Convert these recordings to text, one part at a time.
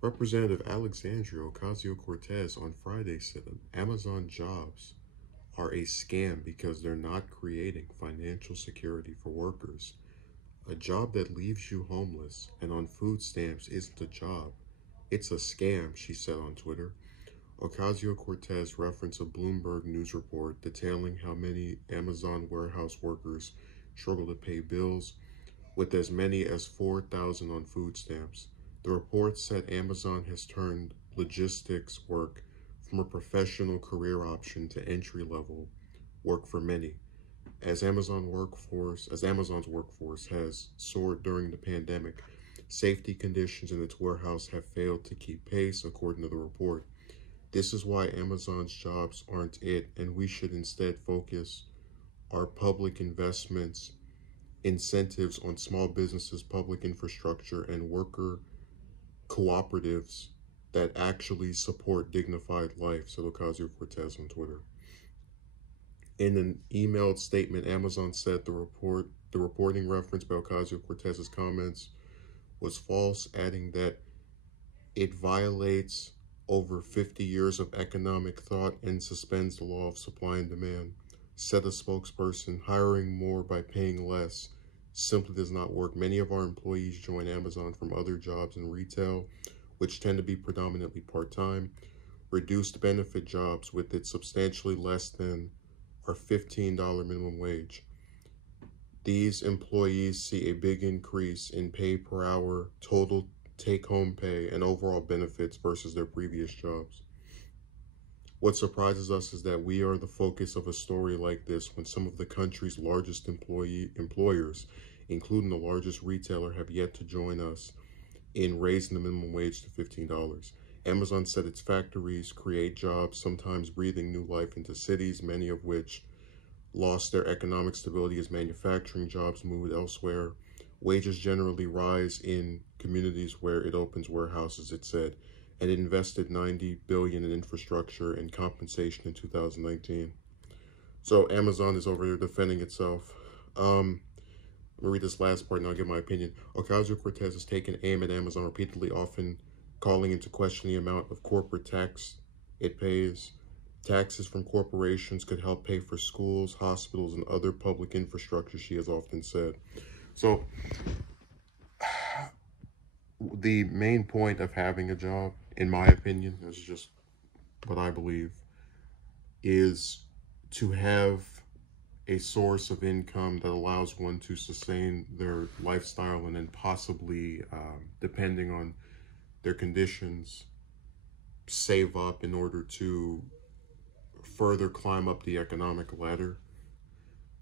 Representative Alexandria Ocasio-Cortez on Friday said that Amazon jobs are a scam because they're not creating financial security for workers. A job that leaves you homeless and on food stamps isn't a job. It's a scam, she said on Twitter. Ocasio-Cortez referenced a Bloomberg News report detailing how many Amazon warehouse workers struggle to pay bills, with as many as 4,000 on food stamps. The report said Amazon has turned logistics work from a professional career option to entry-level work for many. As Amazon's workforce has soared during the pandemic, safety conditions in its warehouse have failed to keep pace, according to the report. This is why Amazon's jobs aren't it, and we should instead focus our public investments, incentives on small businesses, public infrastructure, and worker cooperatives that actually support dignified life, said Ocasio-Cortez on Twitter. In an emailed statement, Amazon said the reporting referenced by Ocasio-Cortez's comments was false, adding that it violates over 50 years of economic thought and suspends the law of supply and demand. Said a spokesperson, hiring more by paying less simply does not work. Many of our employees join Amazon from other jobs in retail, which tend to be predominantly part-time. Reduced benefit jobs with it substantially less than our $15 minimum wage. These employees see a big increase in pay per hour, total take-home pay, and overall benefits versus their previous jobs. What surprises us is that we are the focus of a story like this when some of the country's largest employers, including the largest retailer, have yet to join us in raising the minimum wage to $15. Amazon said its factories create jobs, sometimes breathing new life into cities, many of which lost their economic stability as manufacturing jobs moved elsewhere. Wages generally rise in communities where it opens warehouses, it said, and it invested $90 billion in infrastructure and compensation in 2019. So Amazon is over there defending itself. I'm gonna read this last part and I'll give my opinion. Ocasio-Cortez has taken aim at Amazon repeatedly, often calling into question the amount of corporate tax it pays. Taxes from corporations could help pay for schools, hospitals, and other public infrastructure, she has often said. So the main point of having a job, in my opinion, this is just what I believe, is to have a source of income that allows one to sustain their lifestyle and then possibly, depending on their conditions, save up in order to further climb up the economic ladder.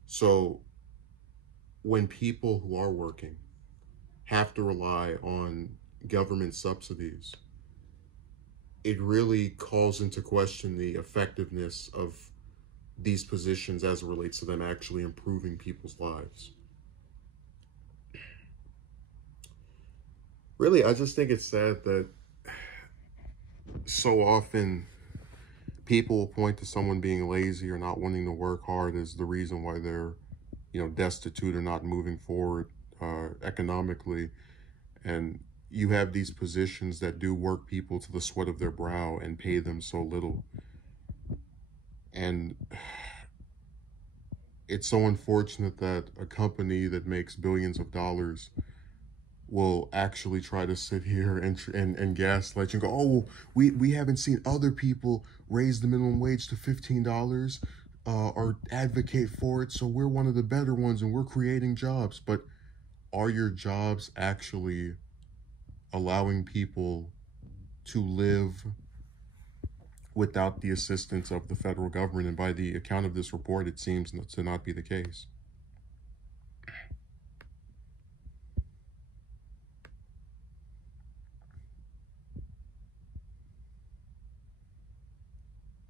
So when people who are working have to rely on government subsidies, it really calls into question the effectiveness of these positions as it relates to them actually improving people's lives. Really, I just think it's sad that so often people will point to someone being lazy or not wanting to work hard as the reason why they're, destitute or not moving forward economically. And you have these positions that do work people to the sweat of their brow and pay them so little. And it's so unfortunate that a company that makes billions of dollars will actually try to sit here and gaslight you and go, oh, we haven't seen other people raise the minimum wage to $15 or advocate for it, so we're one of the better ones and we're creating jobs. But are your jobs actually allowing people to live without the assistance of the federal government? And by the account of this report, it seems to not be the case.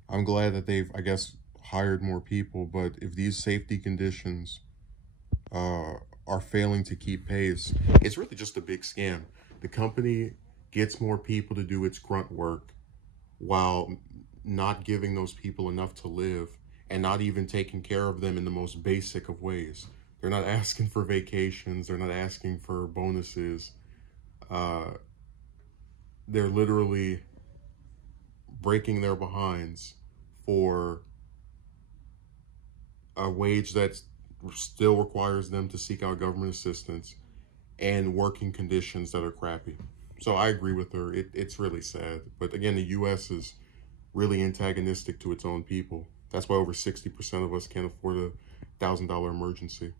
I'm glad that they've, I guess, hired more people, but if these safety conditions are failing to keep pace, it's really just a big scam. The company gets more people to do its grunt work while not giving those people enough to live and not even taking care of them in the most basic of ways. They're not asking for vacations. They're not asking for bonuses. Uh, they're literally breaking their behinds for a wage that still requires them to seek out government assistance and working conditions that are crappy. So I agree with her. It's really sad. But again, the U.S. is really antagonistic to its own people. That's why over 60% of us can't afford $1,000 emergency.